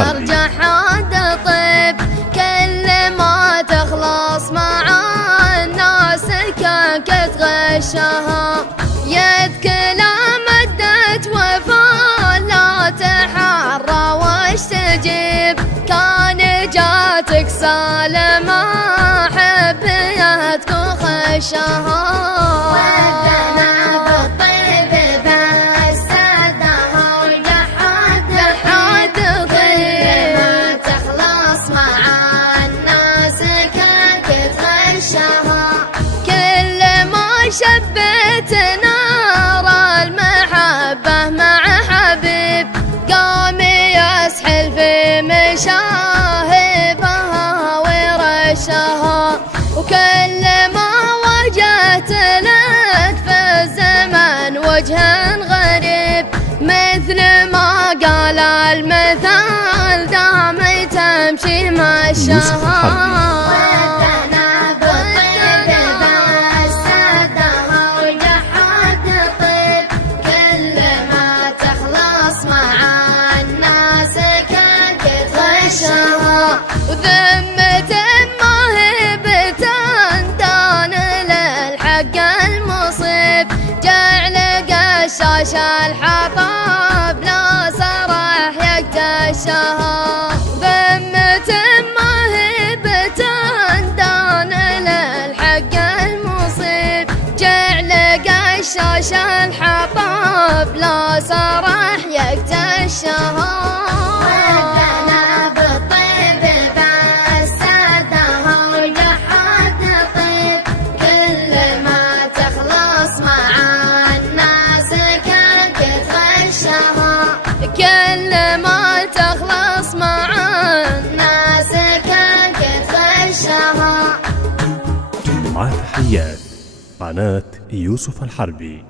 الحربي. طيب كل ما تخلص مع الناس كنت تغشها، يد كلام مدت وفا لا تحرى وش تجيب، كان جاتك سالمة حبيتك وخشها. شبيت نار المحبة مع حبيب، قام يسحل في مشاهبها ورشها، وكل ما وجهت لك في الزمن وجه غريب، مثل ما قال المثال دامي تمشي مشاها. وذمة ما هي بتندان للحق المصيب، جعل قشاش الحطاب لا سرح يكتشها. ذمة ما هي بتندان للحق المصيب، جعل قشاش الحطاب لا سرح يكتشها. كل ما تخلص مع الناس كنت تغشها. مع تحيات قناة يوسف الحربي.